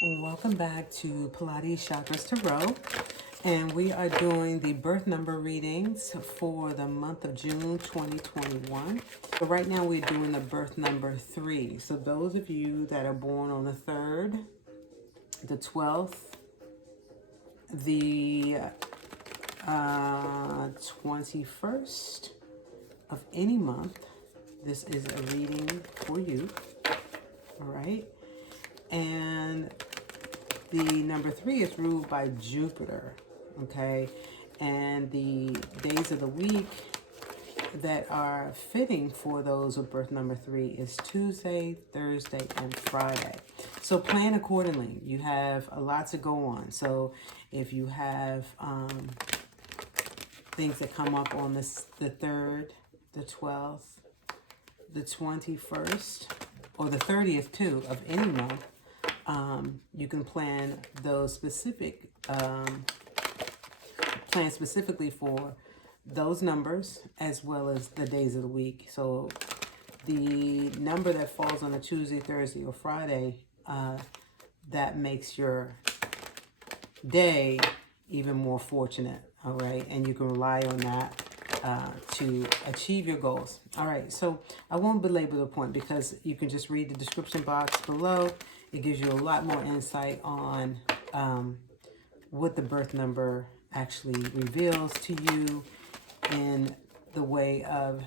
Welcome back to Pilates Chakras Tarot, and we are doing the birth number readings for the month of June 2021. So right now we're doing the birth number 3. So those of you that are born on the 3rd, the 12th, the 21st of any month, this is a reading for you, all right? And the number 3 is ruled by Jupiter, okay? And the days of the week that are fitting for those with birth number 3 is Tuesday, Thursday, and Friday. So plan accordingly. You have a lot to go on. So if you have things that come up on the 3rd, the 12th, the 21st, or the 30th too of any month, you can plan those plan specifically for those numbers as well as the days of the week. So the number that falls on a Tuesday, Thursday, or Friday, that makes your day even more fortunate, all right? And you can rely on that to achieve your goals. All right, so I won't belabor the point because you can just read the description box below. It gives you a lot more insight on what the birth number actually reveals to you in the way of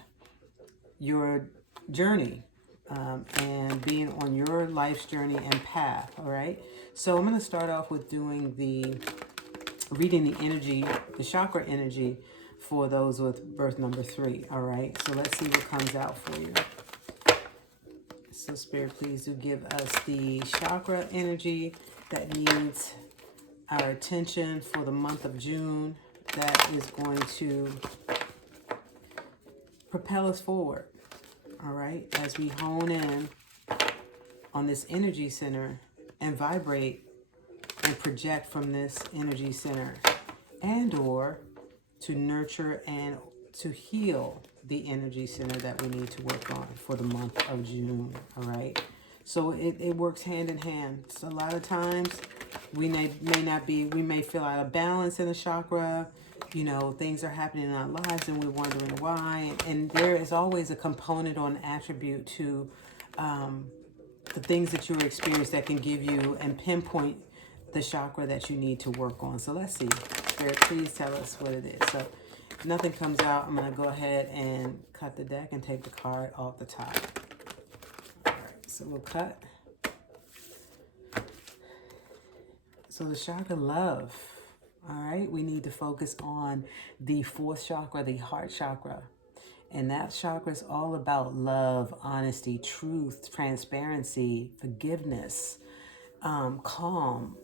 your journey and being on your life's journey and path, all right? So I'm going to start off with doing reading the energy, the chakra energy for those with birth number 3, all right? So let's see what comes out for you. So Spirit, please do give us the chakra energy that needs our attention for the month of June, that is going to propel us forward, all right? As we hone in on this energy center and vibrate and project from this energy center, and or to nurture and to heal the energy center that we need to work on for the month of June, all right? So it works hand in hand. So a lot of times we may feel out of balance in a chakra. You know, things are happening in our lives and we're wondering why. And there is always a component or an attribute to the things that you're experiencing that can give you and pinpoint the chakra that you need to work on. So let's see. Spirit, please tell us what it is. So if nothing comes out, I'm going to go ahead and cut the deck and take the card off the top. All right, so we'll cut. So the chakra love. All right, we need to focus on the 4th chakra, the heart chakra. And that chakra is all about love, honesty, truth, transparency, forgiveness, calm.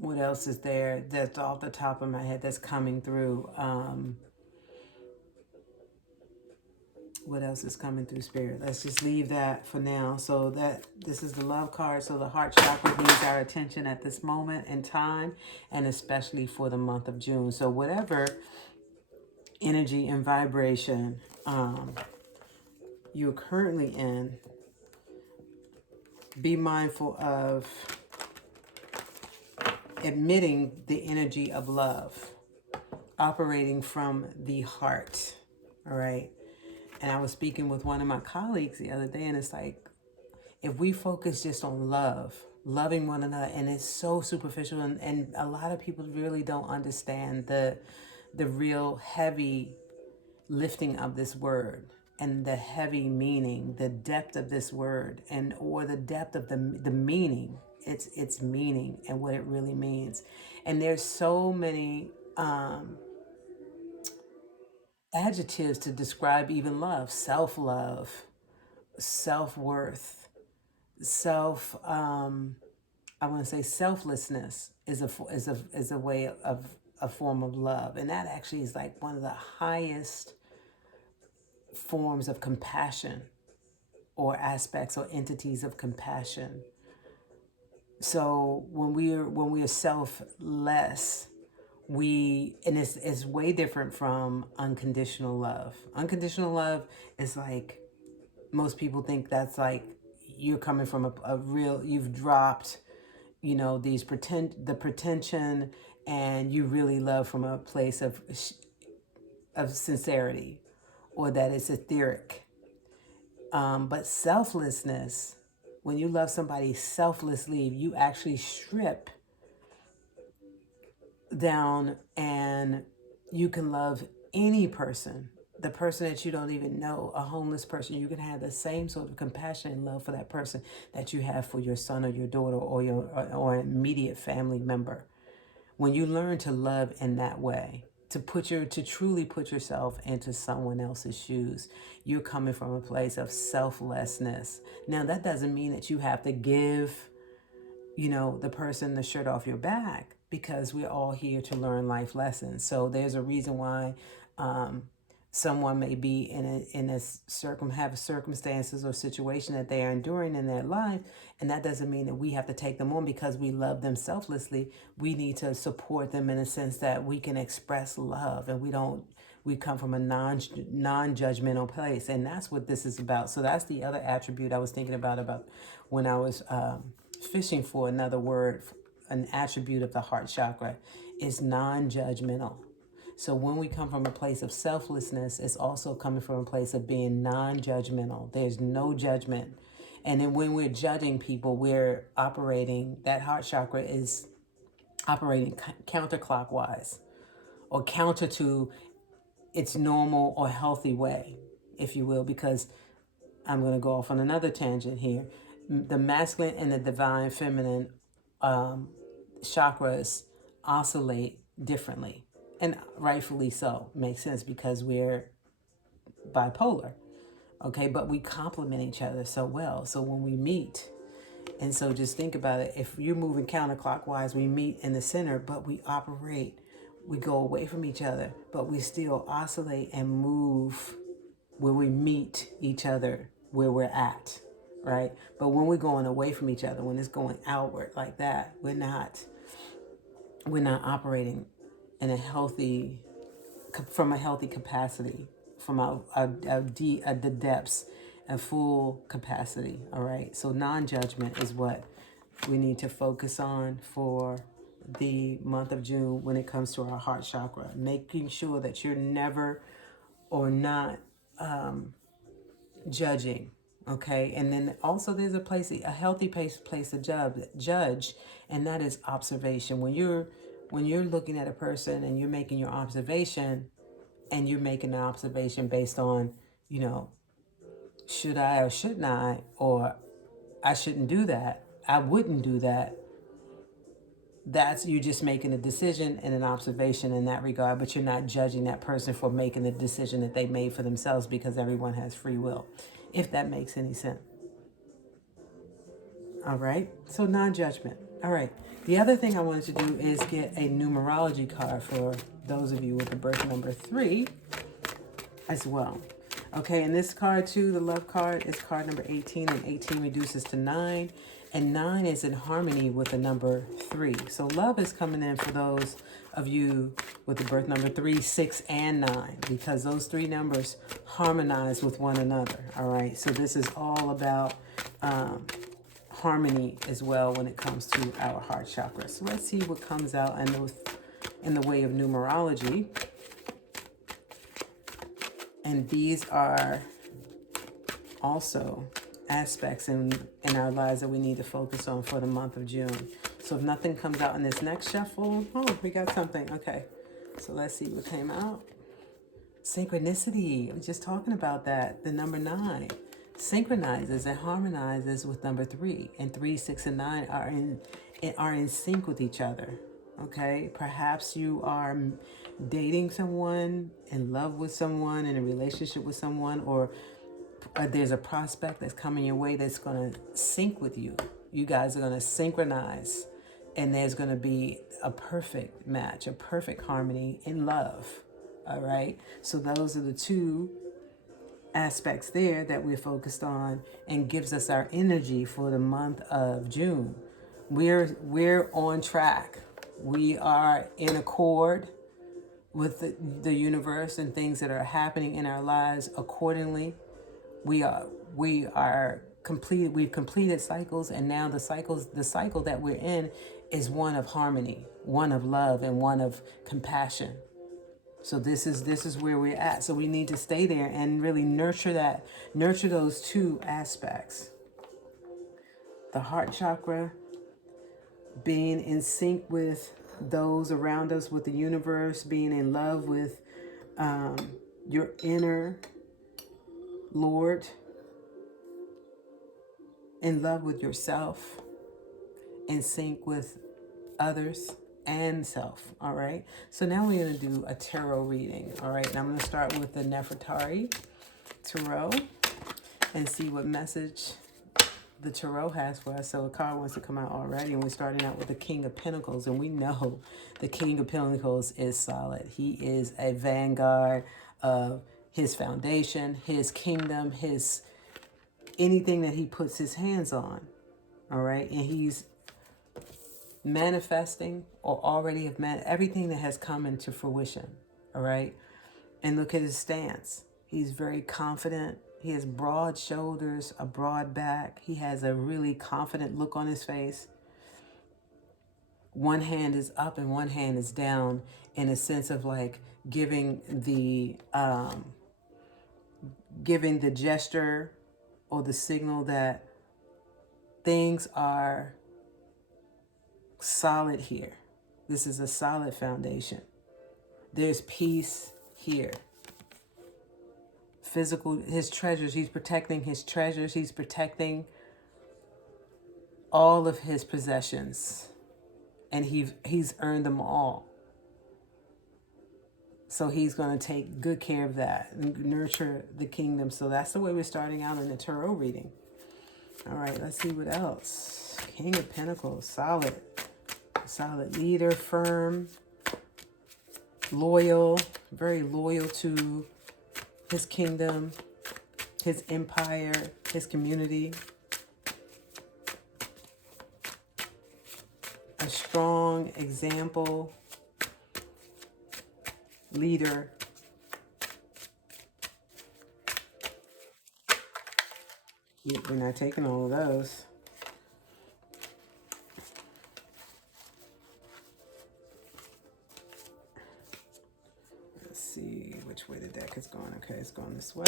What else is there that's off the top of my head that's coming through? What else is coming through, Spirit? Let's just leave that for now. So this is the love card. So the heart chakra needs our attention at this moment in time, and especially for the month of June. So whatever energy and vibration you're currently in, be mindful of admitting the energy of love, operating from the heart, all right? And I was speaking with one of my colleagues the other day, and it's like, if we focus just on love, loving one another, and it's so superficial, and a lot of people really don't understand the real heavy lifting of this word and the heavy meaning, the depth of this word, and or the depth of the meaning, its meaning and what it really means. And there's so many adjectives to describe even love: self-love, self-worth, I want to say selflessness is a way of a form of love. And that actually is like one of the highest forms of compassion, or aspects or entities of compassion. So when we are selfless, and it's way different from unconditional love. Unconditional love is like, most people think that's like you're coming from a real, you've dropped, you know, the pretension, and you really love from a place of sincerity, or that it's etheric. But selflessness, when you love somebody selflessly, you actually strip down and you can love any person, the person that you don't even know, a homeless person. You can have the same sort of compassion and love for that person that you have for your son or your daughter or your or an immediate family member. When you learn to love in that way, to truly put yourself into someone else's shoes, you're coming from a place of selflessness. Now that doesn't mean that you have to give, you know, the person the shirt off your back, because we're all here to learn life lessons. So there's a reason why someone may be have circumstances or situation that they are enduring in their life, and that doesn't mean that we have to take them on because we love them selflessly. We need to support them in a sense that we can express love, and we come from a non-judgmental place, and that's what this is about. So that's the other attribute I was thinking about when I was fishing for another word, an attribute of the heart chakra, is non-judgmental. So when we come from a place of selflessness, it's also coming from a place of being non-judgmental. There's no judgment. And then when we're judging people, we're operating, that heart chakra is operating counterclockwise, or counter to its normal or healthy way, if you will, because I'm going to go off on another tangent here. The masculine and the divine feminine chakras oscillate differently, and rightfully so. Makes sense because we're bipolar, okay? But we complement each other so well. So when we meet, and so just think about it. If you're moving counterclockwise, we meet in the center, but we go away from each other, but we still oscillate and move where we meet each other where we're at, right? But when we're going away from each other, when it's going outward like that, we're not operating in from a healthy capacity, from the depths and full capacity. All right. So non-judgment is what we need to focus on for the month of June when it comes to our heart chakra, making sure that you're never or not judging. Okay. And then also there's a healthy place to judge, and that is observation. When you're looking at a person and you're making your observation, and you're making an observation based on, you know, should I or shouldn't I, or I shouldn't do that, I wouldn't do that. That's, you're just making a decision and an observation in that regard, but you're not judging that person for making the decision that they made for themselves, because everyone has free will, if that makes any sense. All right, so non-judgment. All right, the other thing I wanted to do is get a numerology card for those of you with the birth number 3 as well. Okay, and this card too, the love card, is card number 18, and 18 reduces to 9, and 9 is in harmony with the number 3. So love is coming in for those of you with the birth number 3, 6, and 9, because those 3 numbers harmonize with one another. All right, so this is all about harmony as well when it comes to our heart chakra. So let's see what comes out in the way of numerology. And these are also aspects in our lives that we need to focus on for the month of June. So if nothing comes out in this next shuffle, oh, we got something. Okay, so let's see what came out. Synchronicity. I was just talking about that. The number 9 synchronizes and harmonizes with number 3, and 3, 6, and 9 are in sync with each other. Okay, perhaps you are dating someone, in love with someone, in a relationship with someone, or there's a prospect that's coming your way that's going to sync with you. You guys are going to synchronize, and there's going to be a perfect match, a perfect harmony in love. All right, so those are the 2 aspects there that we're focused on, and gives us our energy for the month of June. We're on track. We are in accord with the universe and things that are happening in our lives accordingly. We are we've completed cycles, and now the cycle that we're in is one of harmony, one of love, and one of compassion. So this is where we're at. So we need to stay there and really nurture those two aspects. The heart chakra, being in sync with those around us, with the universe, being in love with your inner Lord, in love with yourself, in sync with others and self. All right. So now we're going to do a tarot reading. All right. And I'm going to start with the Nefertari Tarot and see what message the Tarot has for us. So a card wants to come out already, and we're starting out with the King of Pentacles, and we know the King of Pentacles is solid. He is a vanguard of his foundation, his kingdom, his anything that he puts his hands on. All right. And he's manifesting or already have everything that has come into fruition. All right. And look at his stance. He's very confident. He has broad shoulders, a broad back. He has a really confident look on his face. One hand is up and one hand is down, in a sense of like giving the gesture or the signal that things are solid here. This is a solid foundation. There's peace here. Physical, his treasures, he's protecting his treasures. He's protecting all of his possessions, and he's earned them all. So he's going to take good care of that and nurture the kingdom. So that's the way we're starting out in the tarot reading. All right, let's see what else. King of Pentacles, solid leader, firm, loyal, very loyal to his kingdom, his empire, his community. A strong example, leader. We're not taking all of those. Let's see which way the deck is going. Okay, it's going this way.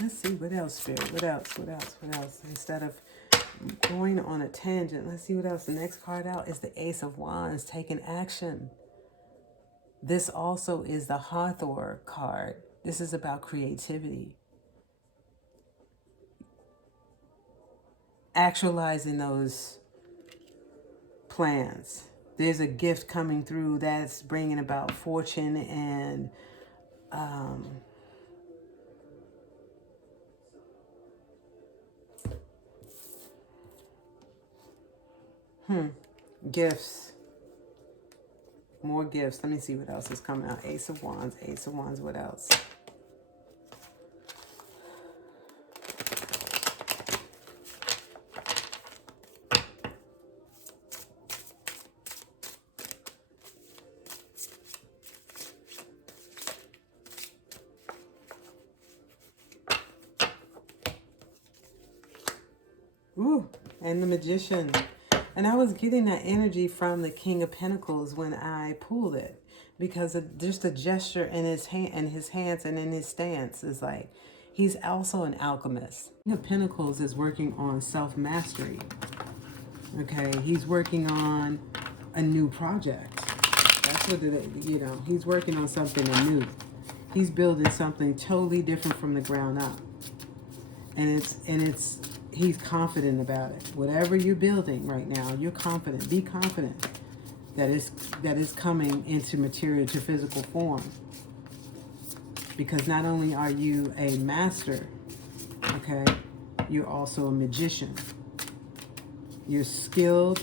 Let's see, what else, Spirit? What else? Instead of going on a tangent, let's see what else. The next card out is the Ace of Wands, taking action. This also is the Hathor card. This is about creativity. Actualizing those plans. There's a gift coming through that's bringing about fortune and gifts. More gifts. Let me see what else is coming out. Ace of Wands. What else? Ooh, and the Magician. And I was getting that energy from the King of Pentacles when I pulled it, because of just a gesture in his hand and his hands and in his stance is like he's also an alchemist. King of Pentacles is working on self-mastery. Okay, he's working on a new project. That's what he's working on something new. He's building something totally different from the ground up. And he's confident about it. Whatever you're building right now, you're confident. Be confident that it's coming into material, to physical form. Because not only are you a master, okay, you're also a magician. You're skilled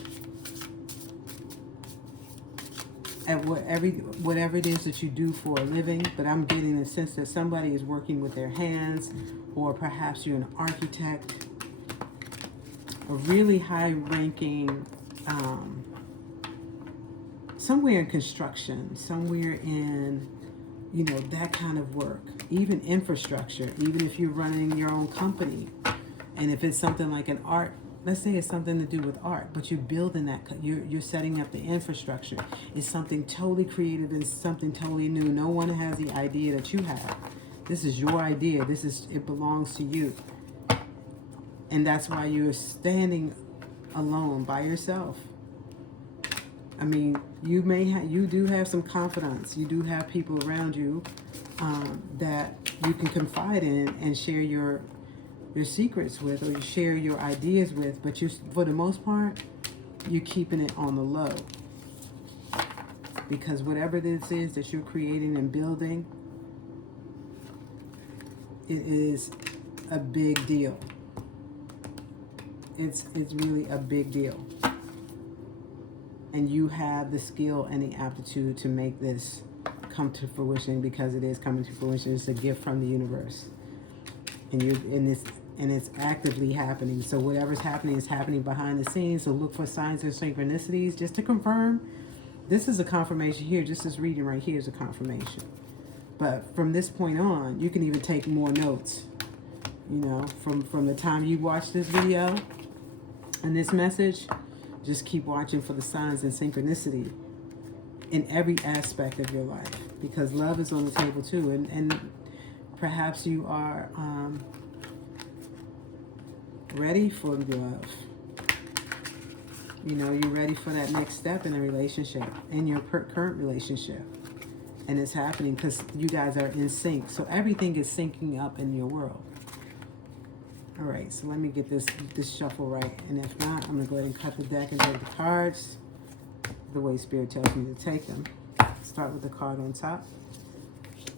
at whatever it is that you do for a living, but I'm getting the sense that somebody is working with their hands, or perhaps you're an architect, a really high-ranking somewhere in construction, somewhere in, you know, that kind of work, even infrastructure, even if you're running your own company. And if it's something like an art, let's say it's something to do with art, but you're building that, you're setting up the infrastructure. It's something totally creative and something totally new. No one has the idea that you have. This is your idea. It belongs to you. And that's why you're standing alone by yourself. I mean, you do have some confidants. You do have people around you that you can confide in and share your secrets with, or you share your ideas with. But for the most part, you're keeping it on the low, because whatever this is that you're creating and building, it is a big deal. It's really a big deal. And you have the skill and the aptitude to make this come to fruition, because it is coming to fruition. It's a gift from the universe. And it's actively happening. So whatever's happening is happening behind the scenes. So look for signs and synchronicities. Just to confirm, this is a confirmation here. Just this reading right here is a confirmation. But from this point on, you can even take more notes. You know, from the time you watch this video and this message, just keep watching for the signs and synchronicity in every aspect of your life, because love is on the table too. And perhaps you are ready for love. You know, you're ready for that next step in a relationship, in your current relationship. And it's happening because you guys are in sync. So everything is syncing up in your world. All right, so let me get this shuffle right. And if not, I'm going to go ahead and cut the deck and take the cards the way Spirit tells me to take them. Start with the card on top.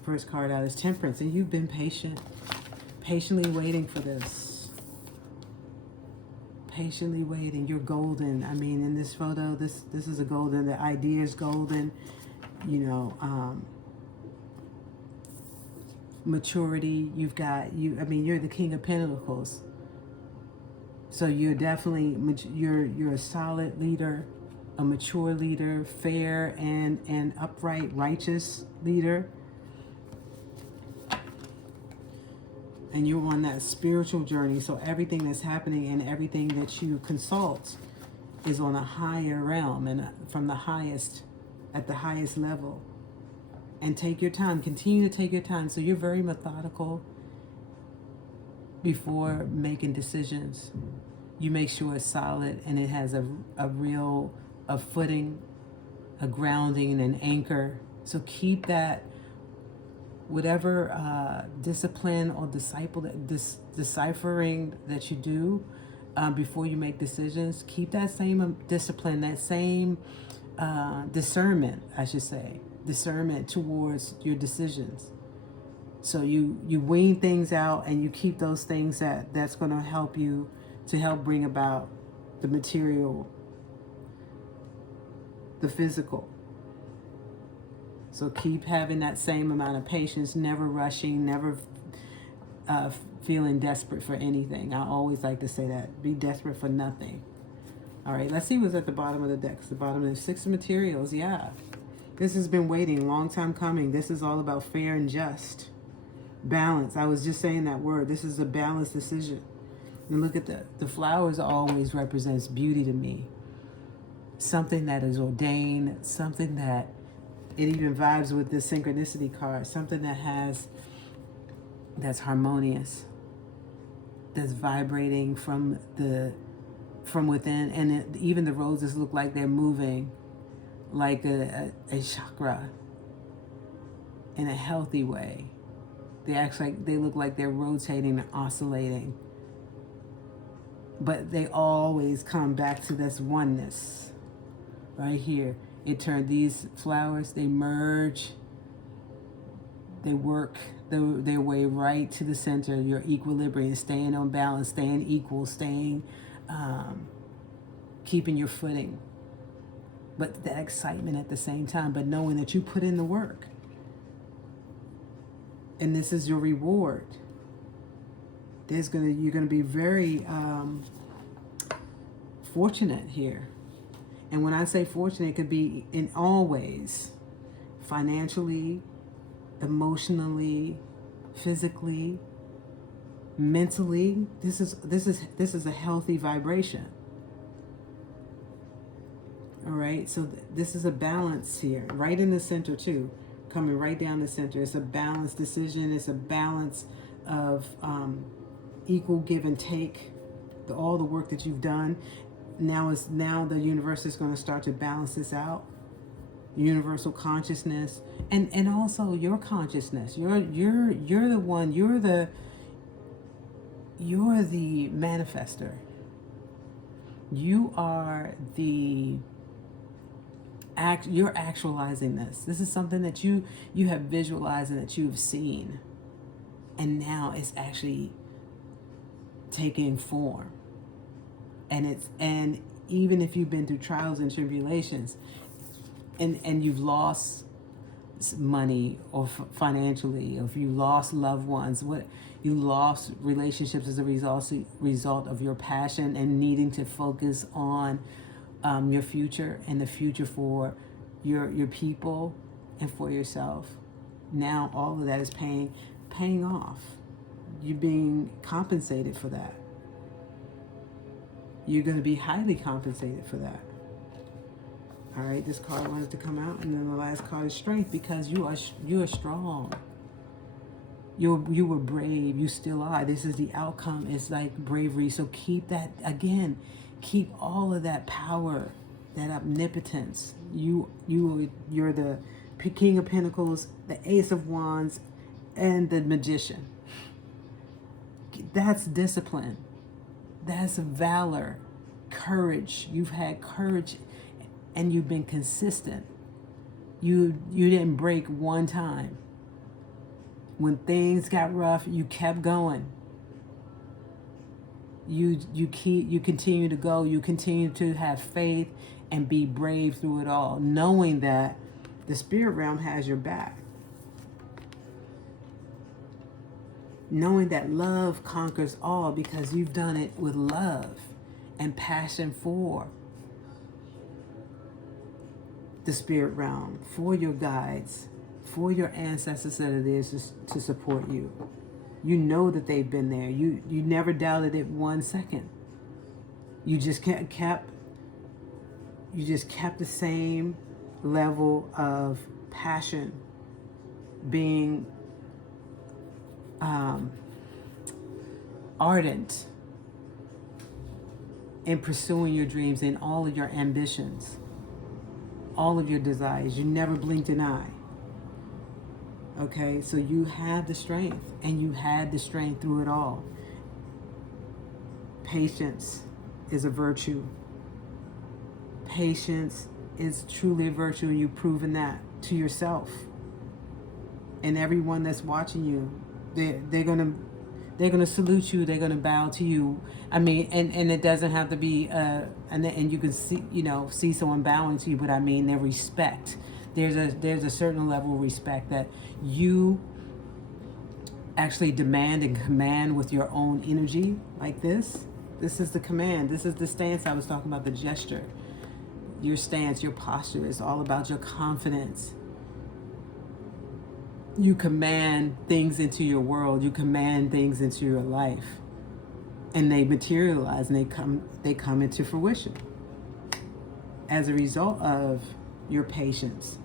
First card out is Temperance. And you've been patient. Patiently waiting for this. Patiently waiting. You're golden. I mean, in this photo, this is a golden. The idea is golden. You know, maturity. You've got I mean, you're the King of Pentacles. So you're definitely you're a solid leader, a mature leader, fair and upright, righteous leader. And you're on that spiritual journey. So everything that's happening and everything that you consult is on a higher realm and from the highest, at the highest level. And take your time. Continue to take your time. So you're very methodical before making decisions. You make sure it's solid and it has a real footing, a grounding, and an anchor. So keep that, whatever discipline or deciphering that you do before you make decisions, keep that same discipline, that same discernment, I should say. Discernment towards your decisions. So you wean things out and you keep those things that's going to help you to help bring about the material, the physical. So keep having that same amount of patience, never rushing, never feeling desperate for anything. I always like to say that. Be desperate for nothing. All right, let's see what's at the bottom of the deck. The bottom is Six of Materials. Yeah. This has been waiting, long time coming. This is all about fair and just. Balance. I was just saying that word. This is a balanced decision. And look at the flowers always represents beauty to me. Something that is ordained, something that it even vibes with the synchronicity card, something that's harmonious, that's vibrating from within, and even the roses look like they're moving like a chakra in a healthy way. They look like they're rotating and oscillating. But they always come back to this oneness. Right here. These flowers, they merge. They work their way right to the center, your equilibrium, staying on balance, staying equal, keeping your footing. But that excitement at the same time, but knowing that you put in the work. And this is your reward. You're gonna be very fortunate here. And when I say fortunate, it could be in all ways, financially, emotionally, physically, mentally. This is a healthy vibration. All right, so this is a balance here, right in the center too, coming right down the center. It's a balanced decision. It's a balance of equal give and take. All the work that you've done. Now the universe is going to start to balance this out. Universal consciousness, and also your consciousness. You're the one. You're the manifester. You are you're actualizing this. This is something that you have visualized and that you have seen, and now it's actually taking form. And even if you've been through trials and tribulations, and you've lost money or financially, or if you lost loved ones, you lost relationships as a result of your passion and needing to focus on your future and the future for your people and for yourself. Now all of that is paying off. You're being compensated for that. You're going to be highly compensated for that. All right, this card wanted to come out, and then the last card is strength, because you are strong. You were brave. You still are. This is the outcome. It's like bravery. So keep that again. Keep all of that power, that omnipotence. You're the King of Pentacles, the Ace of Wands, and the Magician. That's discipline. That's valor, courage. You've had courage, and you've been consistent. You didn't break one time. When things got rough, you kept going. You continue to go. You continue to have faith and be brave through it all, knowing that the spirit realm has your back. Knowing that love conquers all, because you've done it with love and passion for the spirit realm, for your guides, for your ancestors that it is to support you. You know that they've been there. You never doubted it 1 second. You just kept the same level of passion, being ardent in pursuing your dreams and all of your ambitions, all of your desires. You never blinked an eye. Okay, so you had the strength, and you had the strength through it all. Patience is a virtue. Patience is truly a virtue, and you've proven that to yourself. And everyone that's watching you, they're gonna salute you. They're gonna bow to you. I mean, and it doesn't have to be and you can see someone bowing to you, but I mean their respect. There's a certain level of respect that you actually demand and command with your own energy, like this. This is the command. This is the stance I was talking about, the gesture. Your stance, your posture is all about your confidence. You command things into your world. You command things into your life. And they materialize, and they come into fruition as a result of your patience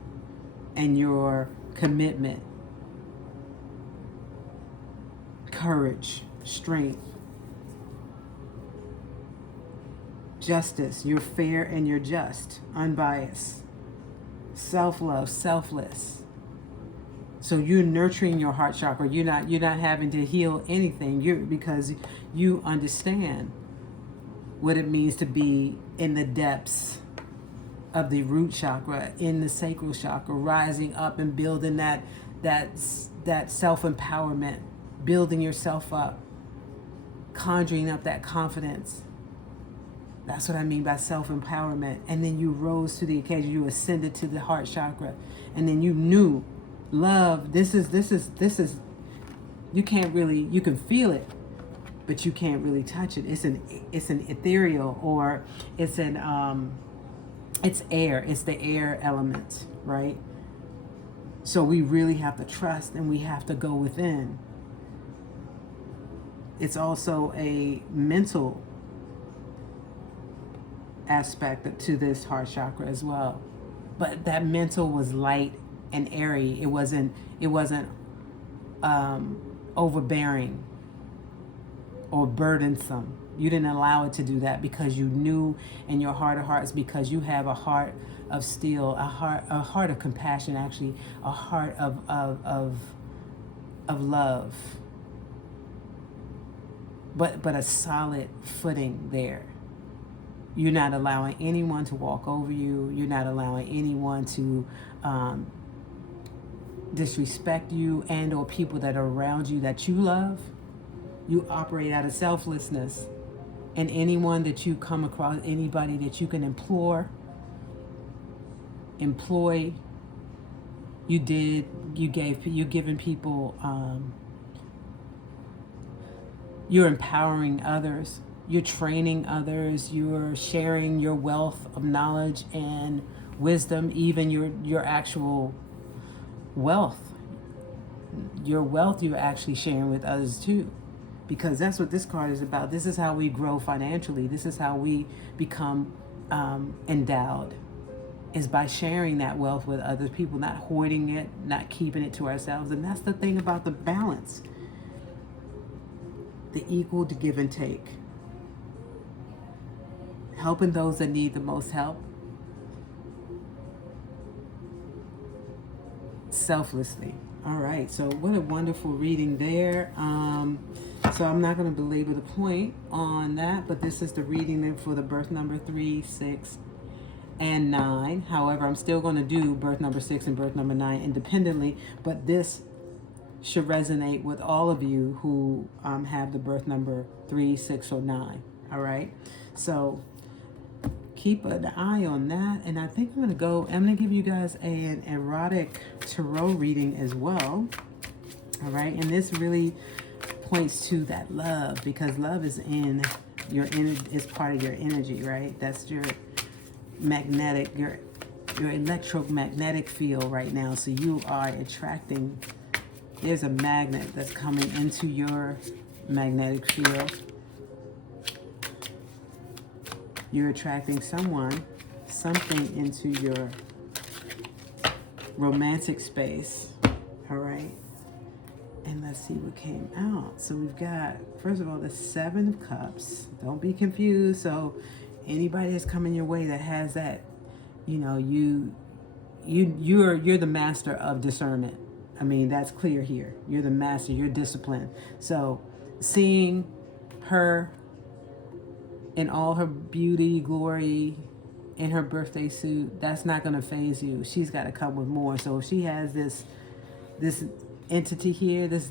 and your commitment, courage, strength, justice. You're fair and you're just, unbiased, self-love, selfless. So you're nurturing your heart chakra. You're not having to heal anything. Because you understand what it means to be in the depths of the root chakra, in the sacral chakra, rising up and building that self-empowerment, building yourself up, conjuring up that confidence. That's what I mean by self-empowerment. And then you rose to the occasion. You ascended to the heart chakra, and then you knew love. This is. You can feel it, but you can't really touch it. It's an ethereal, or it's an it's air. It's the air element, right? So we really have to trust and we have to go within. It's also a mental aspect to this heart chakra as well. But that mental was light and airy. It wasn't overbearing or burdensome. You didn't allow it to do that because you knew in your heart of hearts, because you have a heart of steel, a heart of compassion, actually, a heart of love, but a solid footing there. You're not allowing anyone to walk over you. You're not allowing anyone to disrespect you and or people that are around you that you love. You operate out of selflessness. And anyone that you come across, anybody that you can employ, you're giving people, you're empowering others, you're training others, you're sharing your wealth of knowledge and wisdom, even your actual wealth. Your wealth you're actually sharing with others too. Because that's what this card is about. This is how we grow financially. This is how we become endowed, is by sharing that wealth with other people, not hoarding it, not keeping it to ourselves. And that's the thing about the balance, the equal to give and take. Helping those that need the most help, selflessly. All right, so what a wonderful reading there. So I'm not going to belabor the point on that, but this is the reading for the birth number 3, 6, and 9. However, I'm still going to do birth number 6 and birth number 9 independently, but this should resonate with all of you who have the birth number 3, 6, or 9. All right, so keep an eye on that. And I think I'm going to give you guys an erotic tarot reading as well. All right, and this really points to that love, because love is in your is part of your energy, right? That's your magnetic, your electromagnetic field right now. So you are attracting, there's a magnet that's coming into your magnetic field. You're attracting something into your romantic space. All right. And let's see what came out. So we've got, first of all, the 7 of Cups. Don't be confused. So anybody that's coming your way that has that, you're the master of discernment. I mean, that's clear here. You're the master. You're disciplined. So seeing her in all her beauty, glory, in her birthday suit, that's not going to faze you. She's got to come with more. So if she has this entity here, this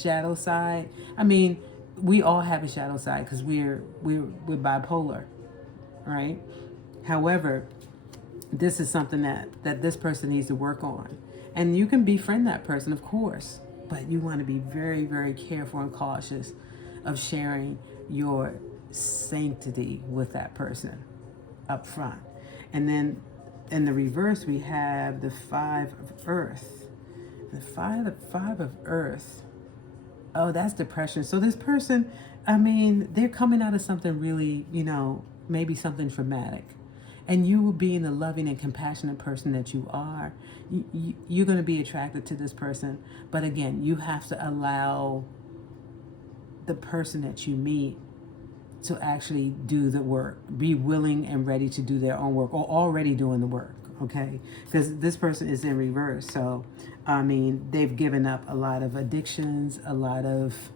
shadow side. I mean, we all have a shadow side because we're bipolar, right? However, this is something that this person needs to work on. And you can befriend that person, of course, but you want to be very, very careful and cautious of sharing your sanctity with that person up front. And then in the reverse, we have the 5 of Earth. The five of Earth. Oh, that's depression. So this person, I mean, they're coming out of something really, maybe something traumatic. And you being the loving and compassionate person that you are, you're going to be attracted to this person. But again, you have to allow the person that you meet to actually do the work. Be willing and ready to do their own work, or already doing the work. Okay, because this person is in reverse. So, I mean, they've given up a lot of addictions, a lot of,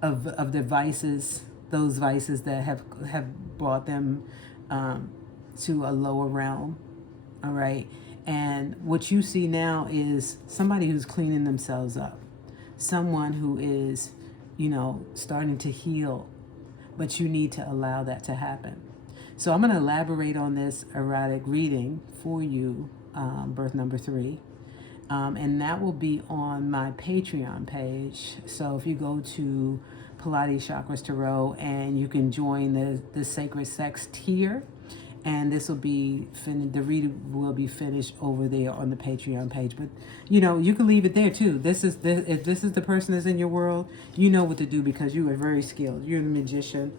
of the vices, those vices that have brought them to a lower realm. All right, and what you see now is somebody who's cleaning themselves up, someone who is, starting to heal, but you need to allow that to happen. So I'm going to elaborate on this erotic reading for you, birth number 3. And that will be on my Patreon page. So if you go to Pilates Chakras Tarot, and you can join the Sacred Sex tier. And this will be the reading will be finished over there on the Patreon page. But you know, you can leave it there too. If this is the person that's in your world, you know what to do because you are very skilled. You're a magician.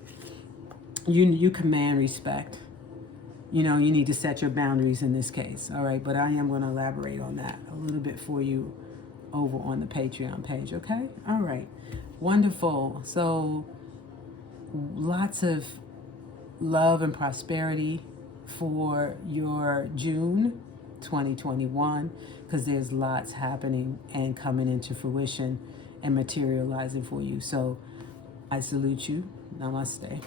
You command respect. You know, you need to set your boundaries in this case. All right, but I am going to elaborate on that a little bit for you over on the Patreon page. Okay, all right, wonderful. So lots of love and prosperity for your June 2021, because there's lots happening and coming into fruition and materializing for you. So I salute you. Namaste.